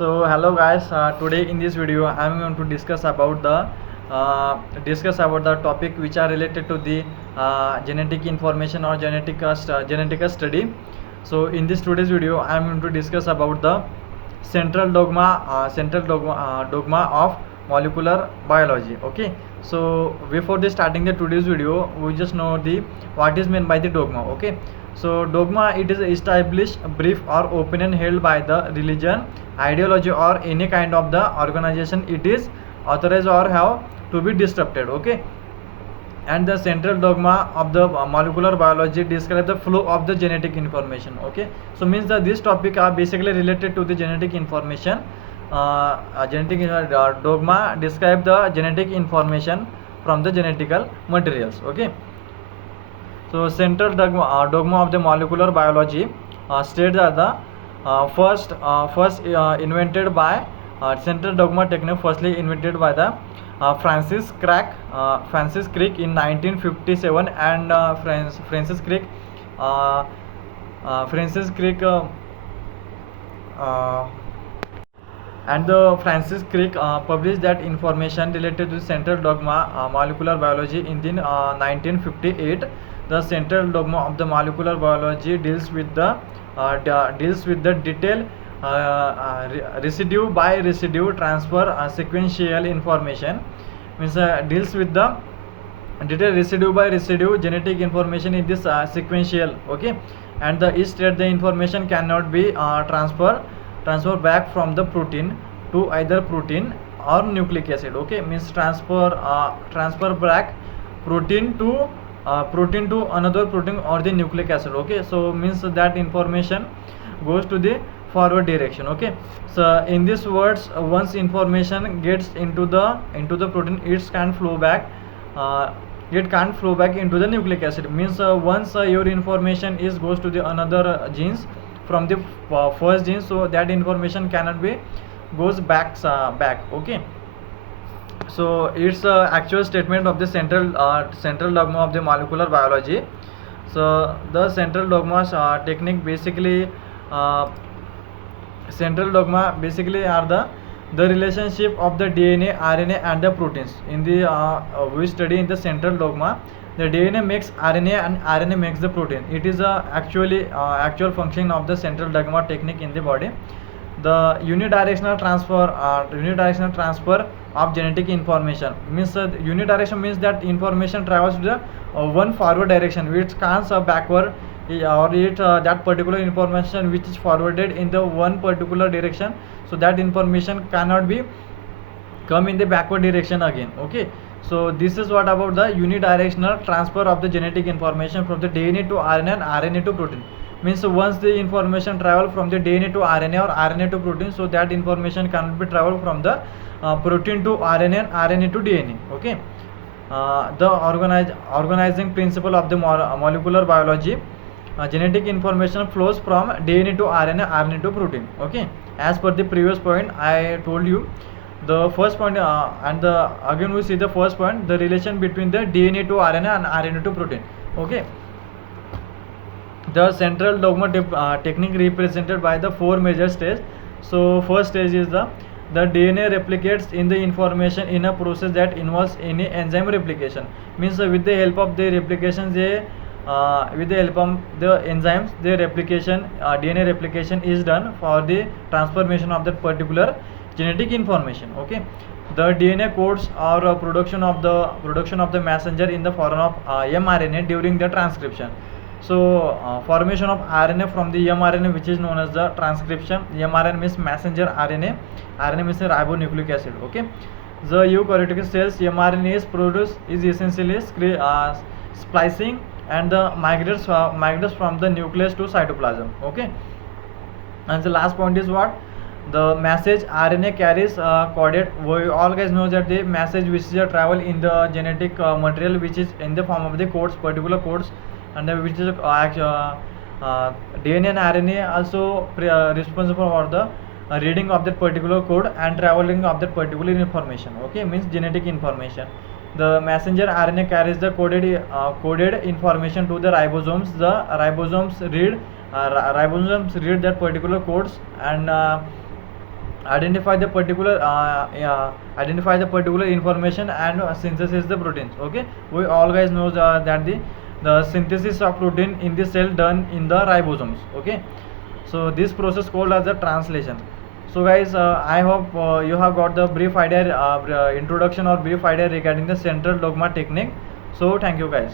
So hello guys, today in this video I am going to discuss about the topic which are related to the genetic information or genetic study. So in this today's video I am going to discuss about the dogma of molecular biology. Okay, so before the starting the today's video, we just know the what is meant by the dogma. Okay, so dogma, it is established brief or opinion held by the religion, ideology or any kind of the organization it is authorized or have to be disrupted. Okay, and the central dogma of the molecular biology describe the flow of the genetic information. Okay, so means that this topic are basically related to the genetic information. Dogma describe the genetic information from the genetical materials. Okay, so central dogma of the molecular biology states that the first invented by central dogma technique firstly invented by the Francis Crick in 1957, and uh, Francis Crick and the Francis Crick published that information related to central dogma molecular biology in the 1958. The central dogma of the molecular biology deals with the detailed residue by residue transfer sequential information, means deals with the detailed residue by residue genetic information in this sequential. Okay, and the is state the information cannot be transfer back from the protein to either protein or nucleic acid. Okay, means transfer back protein to another protein or the nucleic acid. Okay, so means that information goes to the forward direction. Okay, so in these words, once information gets into the protein, it can't flow back into the nucleic acid. Means once your information is goes to the another genes from the first gene, so that information cannot be goes back. Okay, so it's actual statement of the central dogma of the molecular biology. So the central dogma central dogma basically are the relationship of the DNA, RNA and the proteins. In the we study in the central dogma, the DNA makes RNA and RNA makes the protein. It is actual function of the central dogma technique in the body. The unidirectional transfer of genetic information means unidirection means that information travels to the one forward direction, which can't backward, or that particular information which is forwarded in the one particular direction, so that information cannot be come in the backward direction again. Okay, so this is what about the unidirectional transfer of the genetic information from the DNA to RNA and RNA to protein. Means once the information travel from the DNA to RNA or RNA to protein, so that information cannot be travel from the protein to RNA and RNA to DNA. Okay, the organizing principle of the molecular biology, genetic information flows from DNA to RNA, RNA to protein. Okay, as per the previous point I told you, the first point again we see the first point, the relation between the DNA to RNA and RNA to protein. Okay, the central dogma technique represented by the four major stages. So first stage is the DNA replicates in the information in a process that involves any enzyme replication. Means with the help of the replication, with the help of the enzymes, the replication DNA replication is done for the transformation of that particular genetic information. Okay, the DNA codes or production of the messenger in the form of mRNA during the transcription. So formation of RNA from the mRNA, which is known as the transcription. mRNA means messenger RNA, RNA means ribonucleic acid. Okay, the eukaryotic cells mRNA is produced is essentially splicing and the migrates from the nucleus to cytoplasm. Okay, and the last point is what the message RNA carries coded. We all guys know that the message which is travel in the genetic material, which is in the form of the codes, particular codes, and which is DNA and RNA also responsible for the reading of that particular code and traveling of that particular information. Okay, means genetic information. The messenger RNA carries the coded information to the ribosomes. The ribosomes read that particular codes, and identify the particular identify the particular information and synthesis the proteins. Okay, we all guys knows that the synthesis of protein in the cell done in the ribosomes. Okay, so this process called as the translation. So guys, I hope you have got the brief idea introduction or brief idea regarding the central dogma technique. So thank you guys.